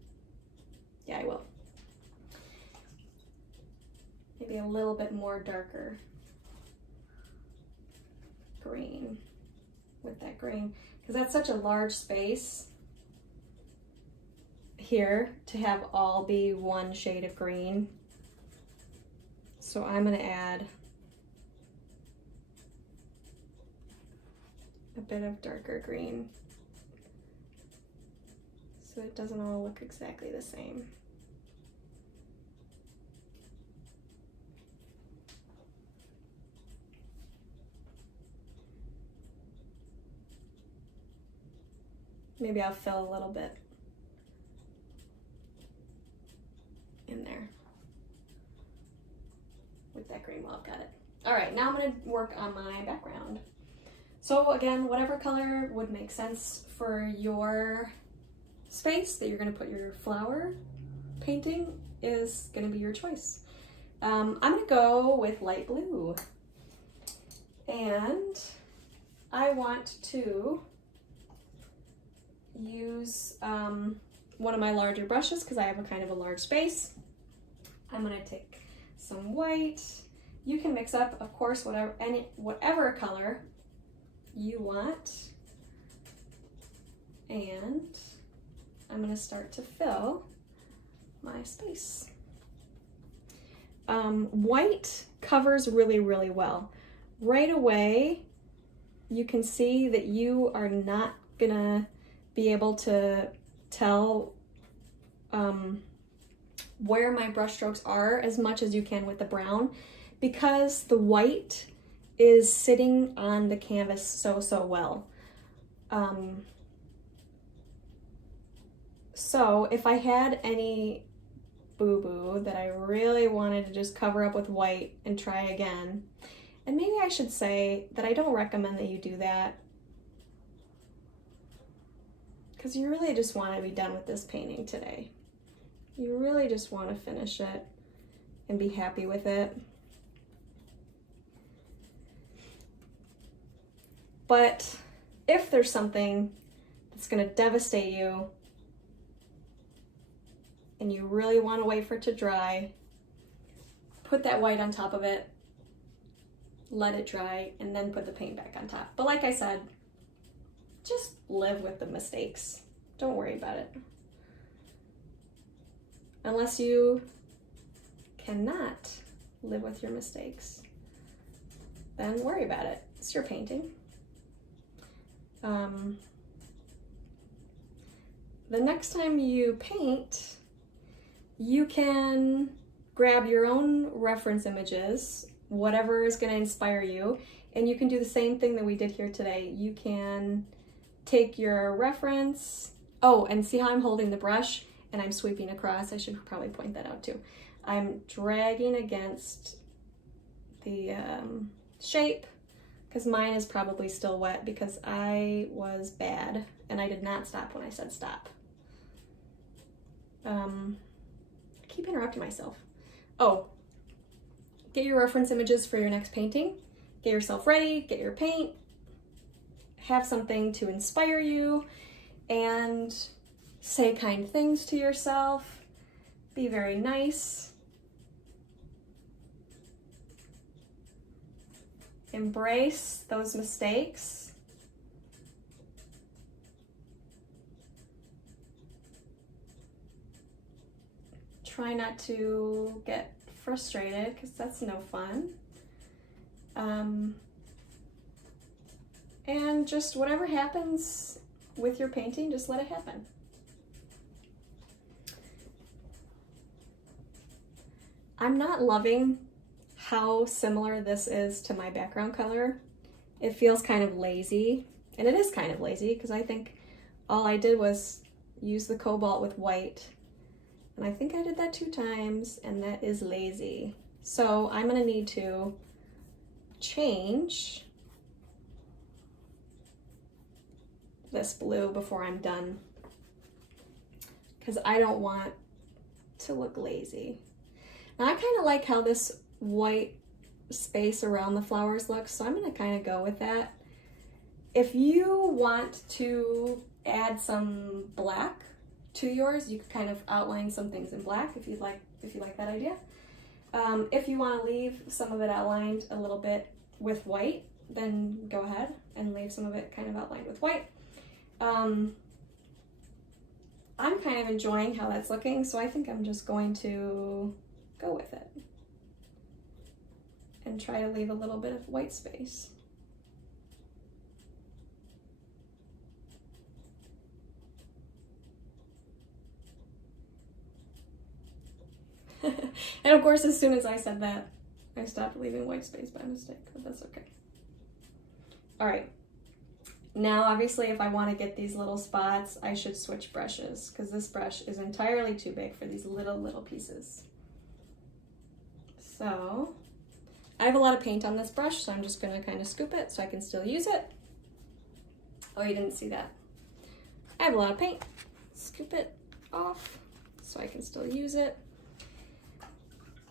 Yeah, I will. Maybe a little bit more darker green with that green, because that's such a large space here to have all be one shade of green. So I'm going to add a bit of darker green so it doesn't all look exactly the same. Maybe I'll fill a little bit in there with that green while I've got it. All right, now I'm gonna work on my background. So again, whatever color would make sense for your space that you're gonna put your flower painting is gonna be your choice. I'm gonna go with light blue. And I want to use one of my larger brushes because I have a kind of a large space. I'm gonna take some white. You can mix up, of course, whatever color you want. And I'm gonna start to fill my space. White covers really, really well. Right away, you can see that you are not gonna be able to tell where my brush strokes are as much as you can with the brown because the white is sitting on the canvas so well. So if I had any boo-boo that I really wanted to just cover up with white and try again, and maybe I should say that I don't recommend that you do that because you really just want to be done with this painting today. You really just want to finish it and be happy with it. But if there's something that's going to devastate you and you really want to wait for it to dry, put that white on top of it, let it dry, and then put the paint back on top. But like I said, just live with the mistakes. Don't worry about it. Unless you cannot live with your mistakes, then worry about it. It's your painting. The next time you paint, you can grab your own reference images, whatever is going to inspire you, and you can do the same thing that we did here today. You can take your reference. Oh, and see how I'm holding the brush and I'm sweeping across? I should probably point that out too. I'm dragging against the shape because mine is probably still wet because I was bad and I did not stop when I said stop. I keep interrupting myself. Oh, get your reference images for your next painting. Get yourself ready, get your paint, have something to inspire you, and say kind things to yourself. Be very nice. Embrace those mistakes. Try not to get frustrated because that's no fun. And just whatever happens with your painting, just let it happen. I'm not loving how similar this is to my background color. It feels kind of lazy, and it is kind of lazy because I think all I did was use the cobalt with white, and I think I did that 2 times, and that is lazy. So I'm gonna need to change this blue before I'm done because I don't want to look lazy. Now I kind of like how this white space around the flowers looks, so I'm going to kind of go with that. If you want to add some black to yours, you could kind of outline some things in black if you like that idea. If you want to leave some of it outlined a little bit with white, then go ahead and leave some of it kind of outlined with white. I'm kind of enjoying how that's looking, so I think I'm just going to go with it and try to leave a little bit of white space. And of course, as soon as I said that, I stopped leaving white space by mistake, but that's okay. All right. Now, obviously, if I want to get these little spots, I should switch brushes because this brush is entirely too big for these little pieces. So I have a lot of paint on this brush, so I'm just going to kind of scoop it so I can still use it. Oh, you didn't see that. I have a lot of paint. Scoop it off so I can still use it.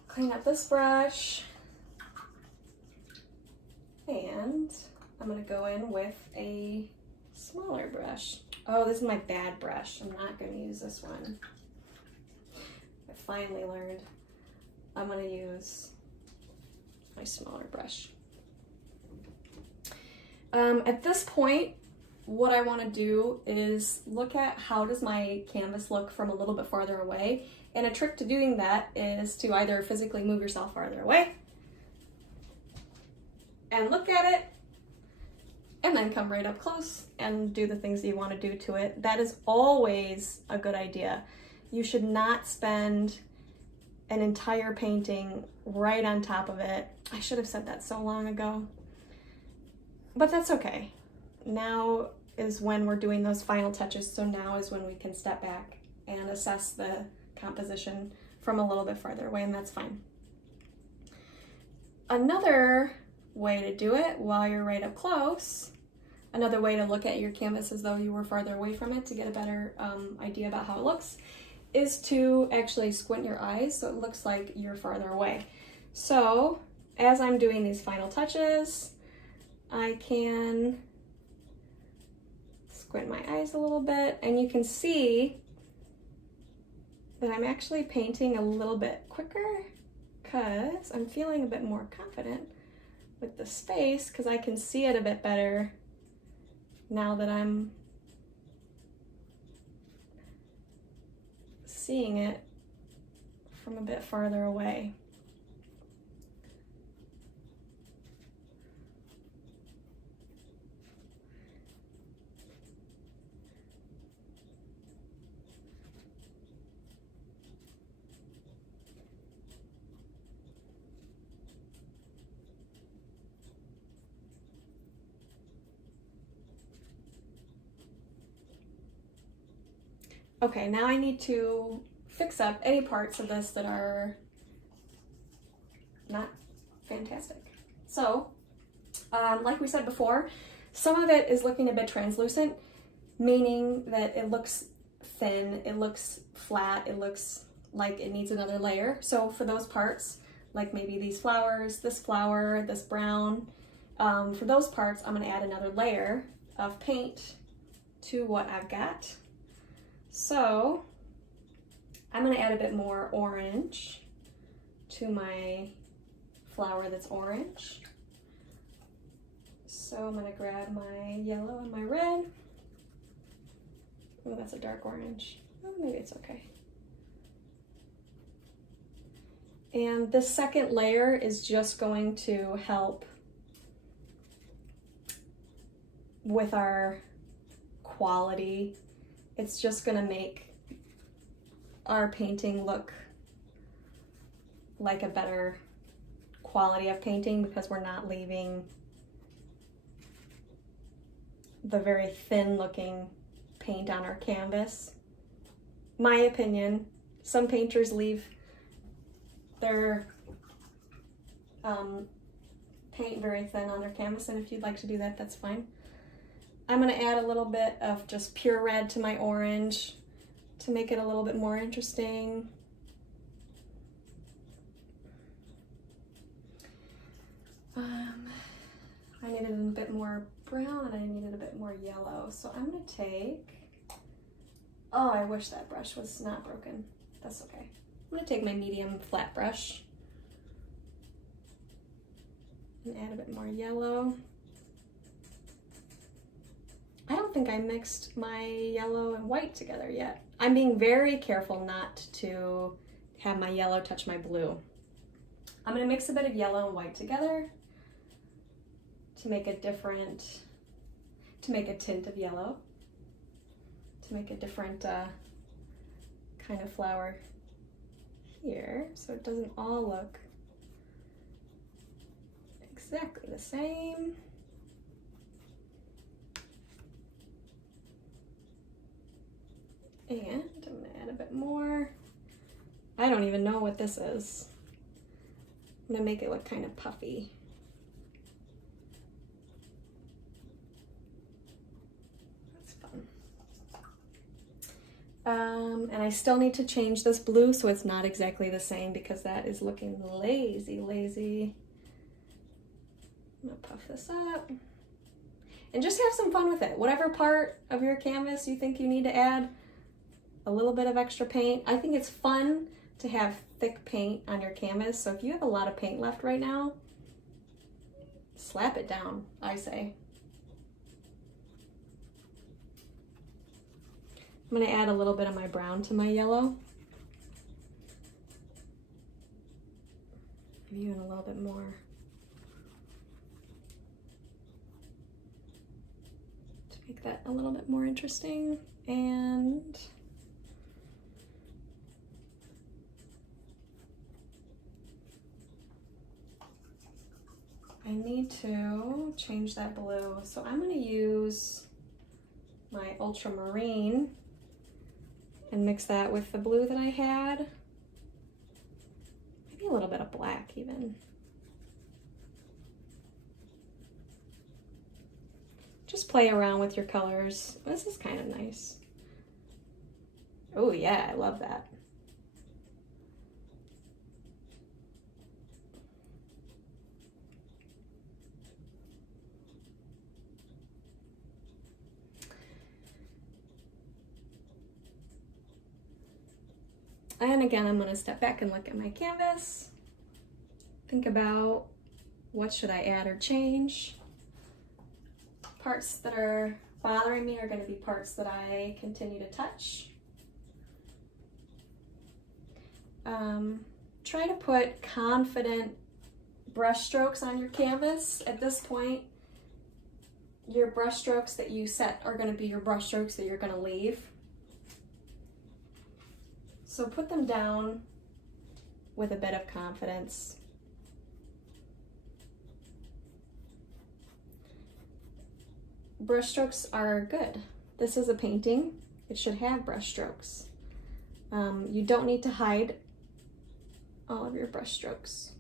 Clean up this brush. And I'm gonna go in with a smaller brush. Oh, this is my bad brush. I'm not gonna use this one. I finally learned I'm gonna use my smaller brush. At this point, what I wanna do is look at how does my canvas look from a little bit farther away. And a trick to doing that is to either physically move yourself farther away and look at it, and then come right up close and do the things that you want to do to it. That is always a good idea. You should not spend an entire painting right on top of it. I should have said that so long ago, but that's okay. Now is when we're doing those final touches, so now is when we can step back and assess the composition from a little bit farther away, and that's fine. Another way to do it while you're right up close, another way to look at your canvas as though you were farther away from it to get a better idea about how it looks, is to actually squint your eyes so it looks like you're farther away. So as I'm doing these final touches, I can squint my eyes a little bit, and you can see that I'm actually painting a little bit quicker because I'm feeling a bit more confident with the space because I can see it a bit better now that I'm seeing it from a bit farther away. Okay, now I need to fix up any parts of this that are not fantastic. So, like we said before, some of it is looking a bit translucent, meaning that it looks thin, it looks flat, it looks like it needs another layer. So for those parts, like maybe these flowers, this flower, this brown, for those parts, I'm gonna add another layer of paint to what I've got. So I'm gonna add a bit more orange to my flower that's orange. So I'm gonna grab my yellow and my red. Oh, that's a dark orange. Oh, maybe it's okay. And this second layer is just going to help with our quality. It's just gonna make our painting look like a better quality of painting because we're not leaving the very thin looking paint on our canvas. My opinion, some painters leave their paint very thin on their canvas, and if you'd like to do that, that's fine. I'm gonna add a little bit of just pure red to my orange to make it a little bit more interesting. I needed a bit more brown and I needed a bit more yellow. So I'm gonna take, oh, I wish that brush was not broken. That's okay. I'm gonna take my medium flat brush and add a bit more yellow. I don't think I mixed my yellow and white together yet. I'm being very careful not to have my yellow touch my blue. I'm gonna mix a bit of yellow and white together to make a different, to make a tint of yellow, to make a different kind of flower. here so it doesn't all look exactly the same. And I'm gonna add a bit more. I don't even know what this is. I'm gonna make it look kind of puffy. That's fun. And I still need to change this blue so it's not exactly the same because that is looking lazy. I'm gonna puff this up. And just have some fun with it. Whatever part of your canvas you think you need to add a little bit of extra paint. I think it's fun to have thick paint on your canvas. So if you have a lot of paint left right now, slap it down, I say. I'm gonna add a little bit of my brown to my yellow. Maybe even a little bit more. To make that a little bit more interesting. And I need to change that blue. So I'm gonna use my ultramarine and mix that with the blue that I had. Maybe a little bit of black even. Just play around with your colors. This is kind of nice. Oh yeah, I love that. And again, I'm gonna step back and look at my canvas. Think about what should I add or change. Parts that are bothering me are gonna be parts that I continue to touch. Try to put confident brush strokes on your canvas. At this point, your brush strokes that you set are gonna be your brush strokes that you're gonna leave. So put them down with a bit of confidence. Brush strokes are good. This is a painting. It should have brush strokes. You don't need to hide all of your brush strokes.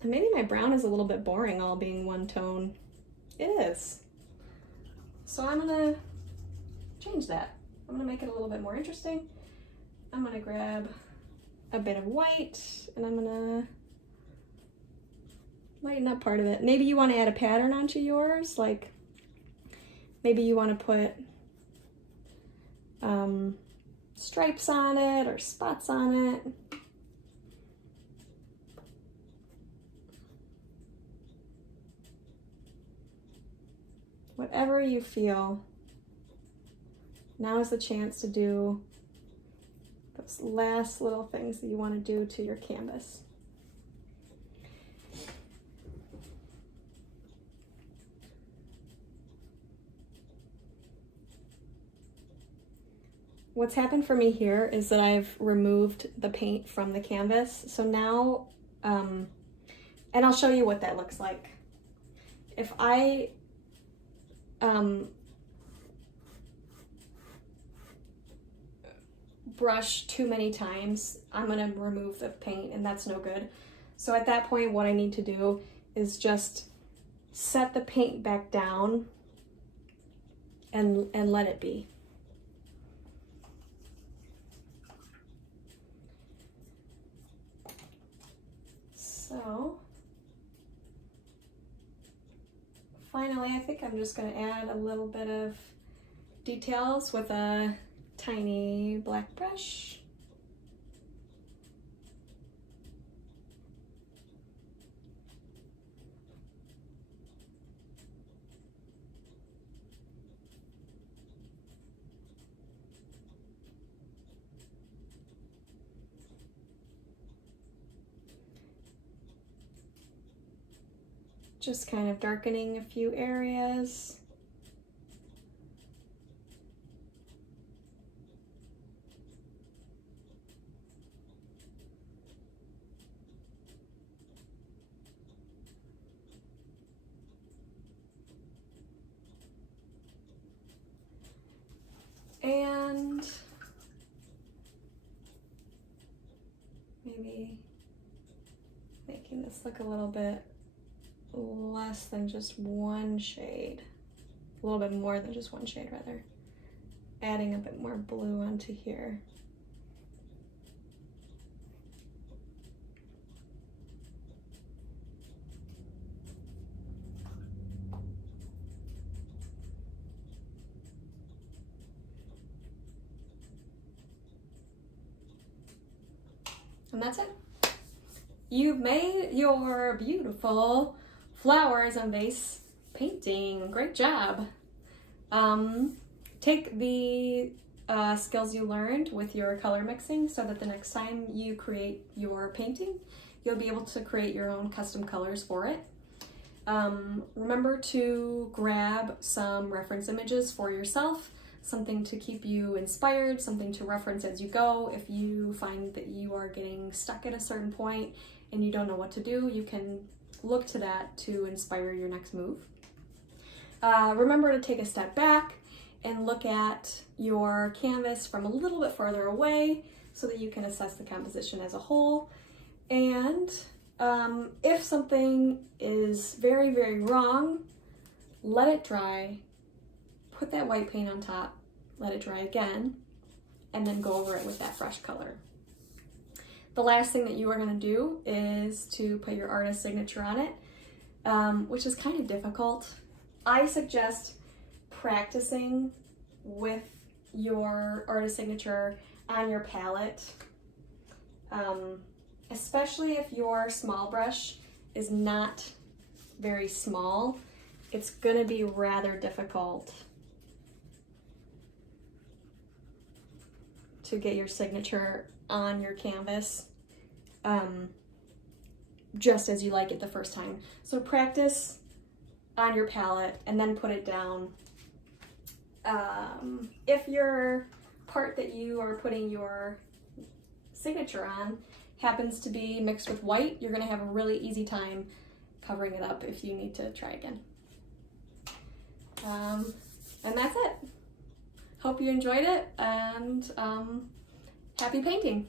And maybe my brown is a little bit boring, all being one tone. It is. So I'm gonna change that. I'm gonna make it a little bit more interesting. I'm gonna grab a bit of white and I'm gonna lighten up part of it. Maybe you wanna add a pattern onto yours, like maybe you wanna put stripes on it or spots on it. Whatever you feel, now is the chance to do those last little things that you want to do to your canvas. What's happened for me here is that I've removed the paint from the canvas. So now, and I'll show you what that looks like. If I brush too many times, I'm gonna remove the paint and that's no good. So at that point, what I need to do is just set the paint back down and let it be. So finally, I think I'm just going to add a little bit of details with a tiny black brush. Just kind of darkening a few areas. And maybe making this look a little bit less than just one shade. A little bit more than just one shade, rather. Adding a bit more blue onto here. And that's it. You've made your beautiful flowers and vase painting. Great job. Take the skills you learned with your color mixing so that the next time you create your painting, you'll be able to create your own custom colors for it. Remember to grab some reference images for yourself, something to keep you inspired, something to reference as you go. If you find that you are getting stuck at a certain point and you don't know what to do, you can look to that to inspire your next move. Remember to take a step back and look at your canvas from a little bit further away so that you can assess the composition as a whole. And if something is very, very wrong, let it dry. Put that white paint on top, let it dry again, and then go over it with that fresh color. The last thing that you are going to do is to put your artist signature on it, which is kind of difficult. I suggest practicing with your artist signature on your palette, especially if your small brush is not very small. It's going to be rather difficult to get your signature on your canvas just as you like it the first time. So practice on your palette and then put it down. If your part that you are putting your signature on happens to be mixed with white, you're going to have a really easy time covering it up if you need to try again. And that's it. Hope you enjoyed it, and happy painting!